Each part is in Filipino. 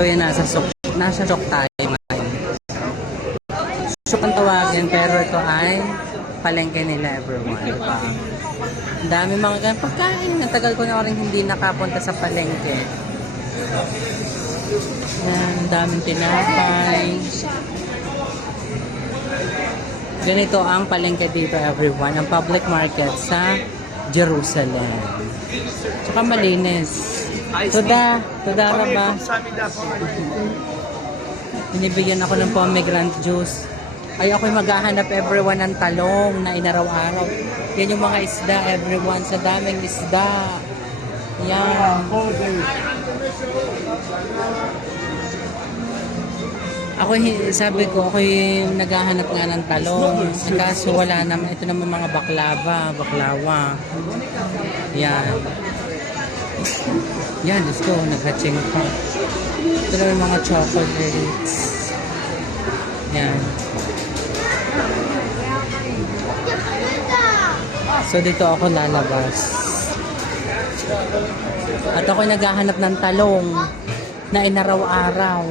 So yun, nasa sok, nasa sok tayo ngayon. Sok ang tawagin, pero ito ay palengke nila everyone. Diba? Ang dami mga ganyan pagkain. Ang tagal ko na rin hindi nakapunta sa palengke. Yan, ang daming tinapay. Ganito ang palengke dito everyone. Ang public market sa Jerusalem. Tsaka malinis. Toda, toda ka ba? Binibigyan ako ng pomegranate juice. Ay ako'y maghahanap everyone ng talong na inaraw-araw. Yan yung mga isda everyone sa daming isda. Yan. Ako sabi ko, ako naghahanap nga ng talong. Kaso wala naman. Ito naman mga baklava, baklawa. Yan. Yan, let's go. Naghatching pa. Ito naman mga chocolates. Yan. So dito ako lalabas. At ako naghahanap ng talong na inaraw-araw.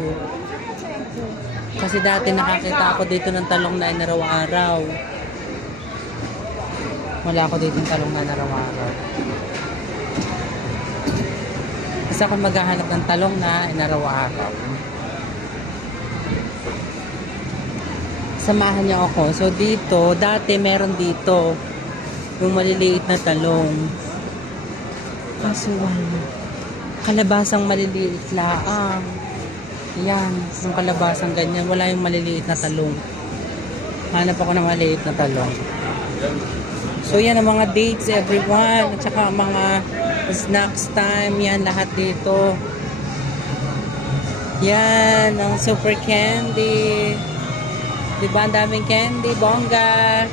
Kasi dati nakakita ako dito ng talong na inaraw-araw. Wala ako dito ng talong na inaraw-araw. Kasi ako maghahanap ng talong na inaraw-araw. Samahan niyo ako. So dito, dati meron dito yung maliliit na talong. Kaso wala. Kalabasang maliliit laang. Yan, yung kalabasang ganyan. Wala yung maliliit na talong. Hanap ako ng maliliit na talong. So yan ang mga dates everyone. At saka mga snacks time. Yan lahat dito. Yan, ang super candy. Diba ang daming candy, bongga.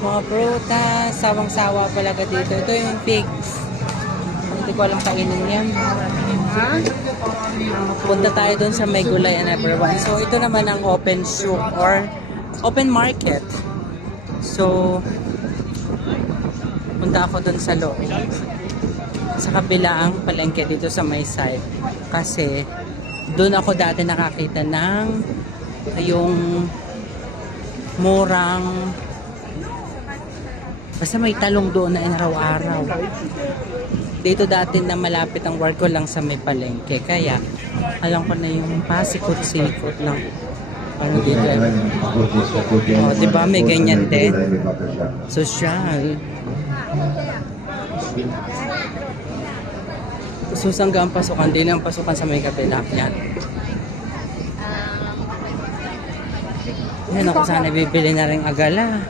Mga prutas, sawang-sawa palaga dito. Ito yung pigs. Hindi ko alam kainin yan. Punta tayo dun sa may gulay and everyone. So, ito naman ang open shop or open market. So, punta ako dun sa loob. Sa kabila ang palengke dito sa may side. Kasi, dun ako dati nakakita ng yung murang basta may talong doon na inaraw-araw. Dito dati na malapit ang work ko lang sa may palengke. Kaya, alam ko na yung pasikot-sikot lang. Ano dito? Oh, di ba may ganyan din? Social. Susangga ang pasukan. Di lang pasukan sa may kabila. Yan. Yan ako sana bibili na rin agala.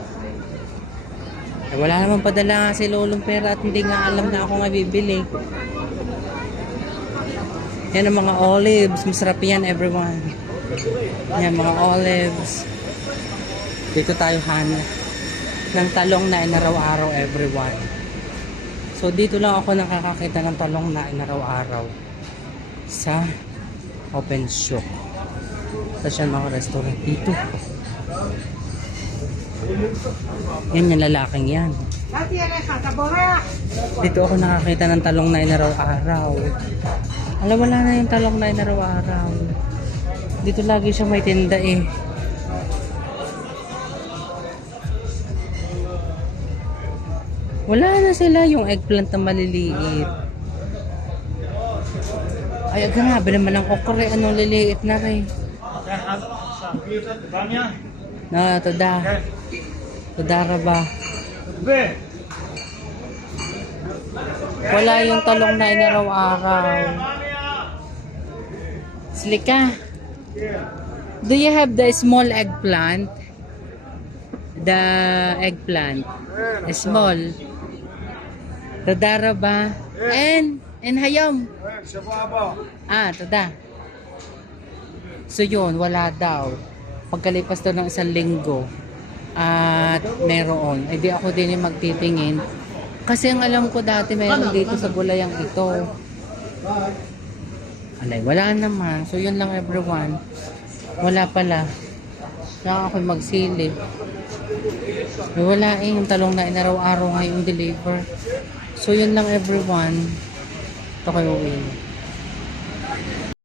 Eh, wala naman padala nga si Lolong pera at hindi nga alam na ako nga bibili. Yan ang mga olives. Masarap yan everyone. Yan mga olives. Dito tayo hanap ng talong na inaraw-araw everyone. So dito lang ako nakakakita ng talong na inaraw-araw sa open shop. Sa siya mga restaurant dito. Yan yung lalaking yan. Dito ako nakakita ng talong na inaraw-araw. Alam, wala na yung talong na inaraw-araw. Dito lagi siya may tinda eh. Wala na sila yung eggplant na maliliit. Ay, grabe naman ang okra. Anong liliit na rin. Na, toda. Toda ra ba? Wala yung talong na inaraw-araw. Slika. Do you have the small eggplant? The eggplant. Small. Tadara ba? And, and hayom. Ah, tada. So yun, wala daw. Pagkalipas daw ng isang linggo, at meron. Eh di ako din yung magtitingin. Kasi ang alam ko dati meron dito sa gulayang ito. Alay, wala naman. So yun lang everyone. Wala pala. Saka ako magsilip. Eh, wala eh. Yung talong na inaraw-araw ngayong deliver. So yun lang everyone. Ito kayo uwi.